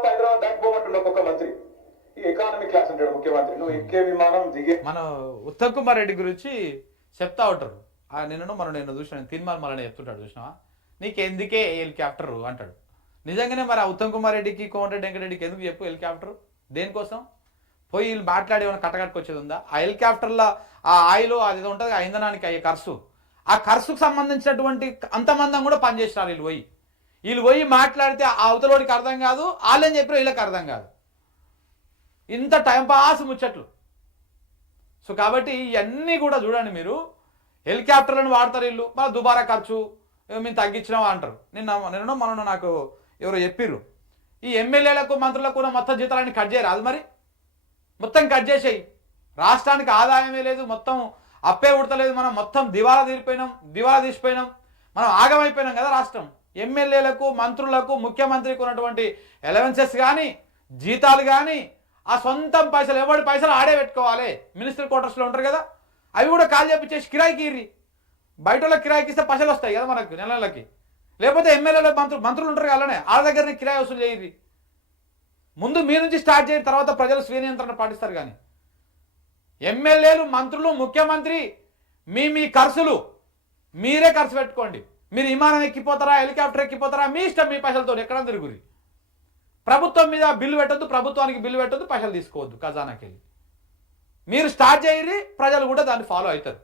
తప్ప హైదరాబాద్ దాటిపోమంటుండే ఒక్కొక్క మంత్రి. ఈ ఎకానమీ క్లాస్ అంటాడు ముఖ్యమంత్రి. నువ్వు ఎక్కే విమానం దిగే మన ఉత్తమ్ కుమార్ రెడ్డి గురించి చెప్తా ఉంటారు. నేను చూసిన తిరుమల మళ్ళీ చెప్తుంటాడు, చూసినావా నీకు ఎందుకే హెలికాప్టర్ అంటాడు. నిజంగానే మరి ఆ ఉత్తమ్ కుమార్ రెడ్డికి కోమటిరెడ్డి వెంకటరెడ్డికి ఎందుకు చెప్పు హెలికాప్టర్ దేనికోసం? పోయి వీళ్ళు మాట్లాడి ఏమైనా కట్టకట్టుకొచ్చేది ఉందా? ఆ హెలికాప్టర్లో ఆ ఆయిల్ అది ఉంటుంది ఆ ఇంధనానికి అయ్యే ఖర్చు, ఆ ఖర్చుకు సంబంధించినటువంటి అంతమందం కూడా పనిచేస్తారు. వీళ్ళు పోయి మాట్లాడితే ఆ అవతలోడికి అర్థం కాదు, వాళ్ళని చెప్పిన వీళ్ళకి అర్థం కాదు. ఇంత టైంపాస్ ముచ్చట్లు. సో కాబట్టి ఇవన్నీ కూడా చూడండి మీరు, హెలికాప్టర్లను వాడతారు వీళ్ళు, మళ్ళీ దుబారా ఖర్చు మేము తగ్గించినామా అంటారు. నిన్న నాకు ఎవరో చెప్పిర్రు, ఈ ఎమ్మెల్యేలకు మంత్రులకు కూడా మొత్తం జీతాలన్నీ కట్ చేయరు. అది మరి మొత్తం కట్ చేసేయి, రాష్ట్రానికి ఆదాయమే లేదు, మొత్తం అప్పే ఉడతలేదు, మనం మొత్తం దివాలా తీసిపోయినాం, మనం ఆగమైపోయినాం కదా రాష్ట్రం. ఎమ్మెల్యేలకు మంత్రులకు ముఖ్యమంత్రికి ఉన్నటువంటి అలవెన్సెస్ కానీ జీతాలు కానీ ఆ సొంతం పైసలు ఎవరి పైసలు ఆడే పెట్టుకోవాలి. మినిస్టర్ క్వార్టర్స్లో ఉంటారు కదా, అవి కూడా కాల్ చేపించేసి కిరాయికి ఇర్రి, బయట వాళ్ళకి కిరాయికి ఇస్తే పైసలు వస్తాయి కదా మనకు నెలలకి. లేకపోతే ఎమ్మెల్యేలు మంత్రులు ఉంటారు కదా, అలానే వాళ్ళ దగ్గరనే కిరాయి వసూలు చేయర్రి. ముందు మీ నుంచి స్టార్ట్ చేయ, తర్వాత ప్రజలు స్వీయ నియంత్రణ పాటిస్తారు. కానీ ఎమ్మెల్యేలు మంత్రులు ముఖ్యమంత్రి మీ ఖర్చులు మీరే ఖర్చు పెట్టుకోండి. మీరు విమానం ఎక్కిపోతారా హెలికాప్టర్ ఎక్కిపోతారా మీ ఇష్టం, మీ పైసలతో ఎక్కడ తిరుగురి. ప్రభుత్వం మీద బిల్లు పెట్టొద్దు, ప్రభుత్వానికి బిల్లు పెట్టొద్దు, పైసలు తీసుకోవద్దు ఖజానాకి వెళ్ళి. మీరు స్టార్ట్ చేయరి, ప్రజలు కూడా దాన్ని ఫాలో అవుతారు.